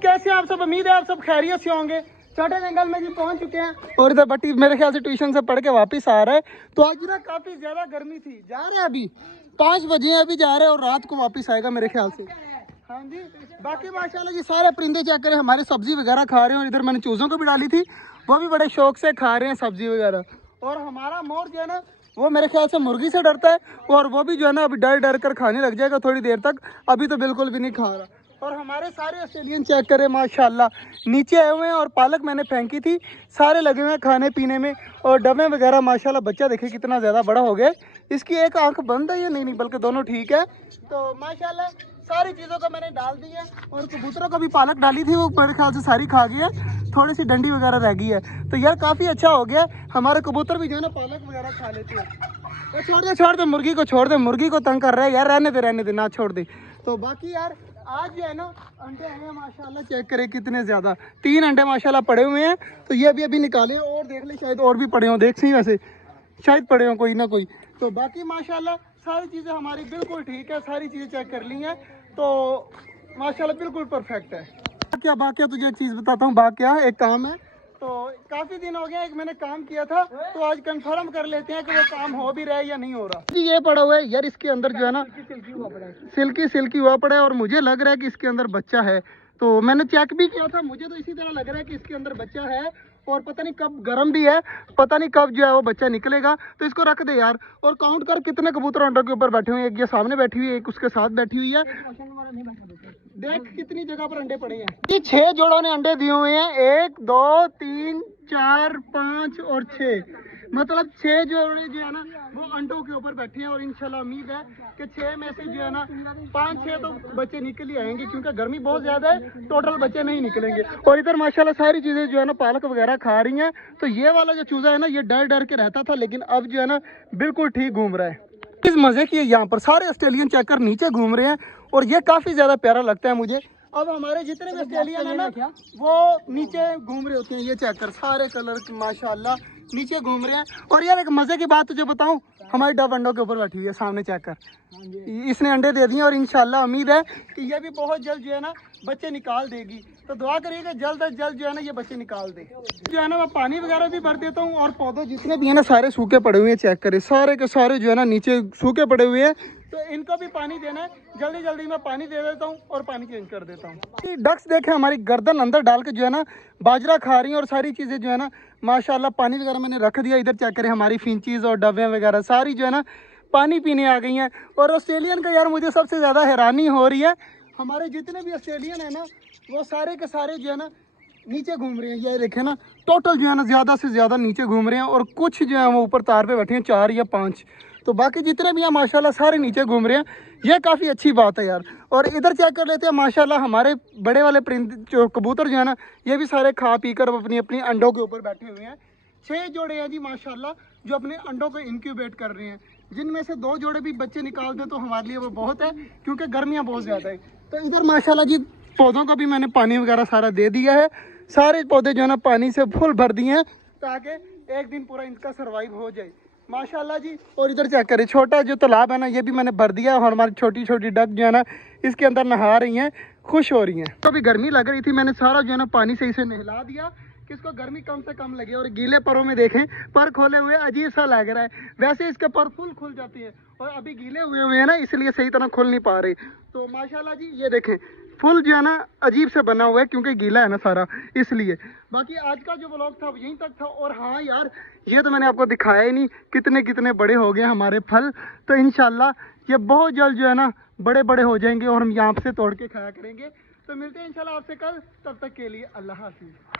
कैसे आप सब? उम्मीद है आप सब खैरियत से होंगे। छोटे जंगल में जी पहुंच चुके हैं और इधर बट्टी मेरे ख्याल से ट्यूशन से पढ़ के वापस आ रहा है। तो आज ना काफ़ी ज़्यादा गर्मी थी। जा रहे हैं अभी 5 बजे अभी जा रहे हैं और रात को वापस आएगा मेरे ख्याल से। हाँ जी, बाकी माशाल्लाह जी सारे परिंदे चेक करें, हमारे सब्जी वगैरह खा रहे हैं। और इधर मैंने चूज़ों को भी डाली थी, वो भी बड़े शौक से खा रहे हैं सब्जी वगैरह। और हमारा मोर जो है ना वो मेरे ख्याल से मुर्गी से डरता है और वो भी जो है ना अभी डर डर कर खाने लग जाएगा थोड़ी देर तक। अभी तो बिल्कुल भी नहीं खा रहा। और हमारे सारे ऑस्ट्रेलियन चेक करें माशाल्लाह नीचे आए हुए हैं। और पालक मैंने फेंकी थी, सारे लगे हुए हैं खाने पीने में। और डब्बे वगैरह माशाल्लाह बच्चा देखिए कितना ज़्यादा बड़ा हो गया। इसकी एक आंख बंद है या नहीं बल्कि दोनों ठीक है। तो माशाल्लाह सारी चीज़ों को मैंने डाल दी है। और कबूतरों को भी पालक डाली थी, वो मेरे ख्याल से सारी खा गई है, थोड़ी सी डंडी वगैरह रह गई है। तो यार काफ़ी अच्छा हो गया, हमारे कबूतर भी जो है ना पालक वगैरह खा लेते हैं। तो छोड़ दे मुर्गी को, छोड़ दे मुर्गी को, तंग कर रहा है यार, रहने दे ना छोड़ दे। तो बाकी यार आज जो है ना अंडे हैं माशाल्लाह, चेक करें कितने ज़्यादा, 3 अंडे माशाल्लाह पड़े हुए हैं। तो ये अभी निकाले और देख ले, शायद और भी पड़े हों, देख सही वैसे शायद पड़े हों कोई ना कोई। तो बाकी माशाल्लाह सारी चीज़ें हमारी बिल्कुल ठीक है, सारी चीज़ें चेक कर ली हैं तो माशाल्लाह बिल्कुल परफेक्ट है। क्या बाकी तुझे एक चीज़ बताता हूँ, बाकी एक काम है। तो काफ़ी दिन हो गया एक मैंने काम किया था, तो आज कंफर्म कर लेते हैं कि वो काम हो भी रहा है या नहीं हो रहा। जी ये पड़ा हुआ है यार, इसके अंदर जो है ना सिल्की हुआ पड़ा है और मुझे लग रहा है कि इसके अंदर बच्चा है। तो मैंने चेक भी किया था, मुझे तो इसी तरह लग रहा है कि इसके अंदर बच्चा है। और पता नहीं कब गर्म भी है, पता नहीं कब जो है वो बच्चा निकलेगा। तो इसको रख दे यार और काउंट कर कितने कबूतर अंडों के ऊपर बैठे हुए हैं। एक ये सामने बैठी हुई है, एक उसके साथ बैठी हुई है। देख कितनी जगह पर अंडे पड़े हैं। ये 6 जोड़ों ने अंडे दिए हुए हैं, 1 2 3 4 5 और 6, मतलब 6 जोड़े जो है ना वो अंडों के ऊपर बैठे हैं। और इंशाल्लाह उम्मीद है कि 6 में से जो है ना 5-6 तो बच्चे निकल ही आएंगे, क्योंकि गर्मी बहुत ज़्यादा है, टोटल बच्चे नहीं निकलेंगे। और इधर माशाल्लाह सारी चीज़ें जो है ना पालक वगैरह खा रही हैं। तो ये वाला जो चूज़ा है ना ये डर डर के रहता था, लेकिन अब जो है ना बिल्कुल ठीक घूम रहा है। इस मज़े की यहाँ पर सारे ऑस्ट्रेलियन चेकर नीचे घूम रहे हैं और ये काफ़ी ज़्यादा प्यारा लगता है मुझे। अब हमारे जितने भी ऑस्ट्रेलियन है ना वो नीचे घूम रहे होते हैं, ये चेकर सारे कलर माशाल्लाह नीचे घूम रहे हैं। और यार एक मज़े की बात तुझे बताऊं, हमारी डब अंडों के ऊपर बैठी हुई है सामने चेकर, इसने अंडे दे दिए और इंशाल्लाह उम्मीद है कि ये भी बहुत जल्द जो है ना बच्चे निकाल देगी। तो दुआ करिएगा जल्द अज जल्द जो है ना ये बच्चे निकाल दे। जो है ना मैं पानी वगैरह भी भर देता हूँ और पौधे जितने भी है ना सारे सूखे पड़े हुए हैं, चेक करें सारे के सारे जो है ना नीचे सूखे पड़े हुए हैं। तो इनको भी पानी देना है, जल्दी जल्दी मैं पानी दे देता हूँ और पानी चेंज कर देता हूँ। डक्स देखें हमारी गर्दन अंदर डाल के जो है ना बाजरा खा रही हैं और सारी चीज़ें जो है ना माशाल्लाह पानी वगैरह मैंने रख दिया। इधर चेक करें हमारी फिंचीज़ और डब्बे वगैरह सारी जो है ना पानी पीने आ गई हैं। और ऑस्ट्रेलियन का यार मुझे सबसे ज़्यादा हैरानी हो रही है, हमारे जितने भी ऑस्ट्रेलियन है ना वो सारे के सारे जो है ना नीचे घूम रहे हैं। ये देखें ना टोटल जो है ना ज़्यादा से ज़्यादा नीचे घूम रहे हैं और कुछ जो है वो ऊपर तार पे बैठे हैं 4 या 5। तो बाकी जितने भी हैं माशाल्लाह सारे नीचे घूम रहे हैं, यह काफ़ी अच्छी बात है यार। और इधर चेक कर लेते हैं माशाल्लाह हमारे बड़े वाले परिंदे जो कबूतर जो है ना ये भी सारे खा पी कर अपनी अपनी अंडों के ऊपर बैठे हुए हैं। 6 जोड़े हैं जी माशाल्लाह जो अपने अंडों को इंक्यूबेट कर रहे हैं, जिनमें से 2 जोड़े भी बच्चे निकाल दे तो हमारे लिए वो बहुत है, क्योंकि गर्मियाँ बहुत ज़्यादा है। तो इधर माशाल्लाह जी पौधों को भी मैंने पानी वगैरह सारा दे दिया है, सारे पौधे जो है ना पानी से फुल भर दिए हैं ताकि एक दिन पूरा इनका सर्वाइव हो जाए माशाल्लाह जी। और इधर चेक करें छोटा जो तालाब है ना ये भी मैंने भर दिया और हमारी छोटी छोटी डक जो है ना इसके अंदर नहा रही हैं, खुश हो रही हैं। तो अभी गर्मी लग रही थी, मैंने सारा जो है ना पानी से इसे नहला दिया कि इसको गर्मी कम से कम लगे। और गीले परों में देखें पर खोले हुए अजीब सा लग रहा है, वैसे इसके पर फुल खुल जाती है और अभी गीले हुए हैं ना इसलिए सही तरह खुल नहीं पा रही। तो माशाल्लाह जी ये देखें फुल जो है ना अजीब से बना हुआ है क्योंकि गीला है ना सारा इसलिए। बाकी आज का जो व्लॉग था यहीं तक था। और हाँ यार ये तो मैंने आपको दिखाया ही नहीं कितने कितने बड़े हो गए हमारे फल। तो इंशाल्लाह ये बहुत जल्द जो है ना बड़े बड़े हो जाएंगे और हम यहाँ से तोड़ के खाया करेंगे। तो मिलते हैं इंशाल्लाह आपसे कल, तब तक के लिए अल्लाह हाफिज़।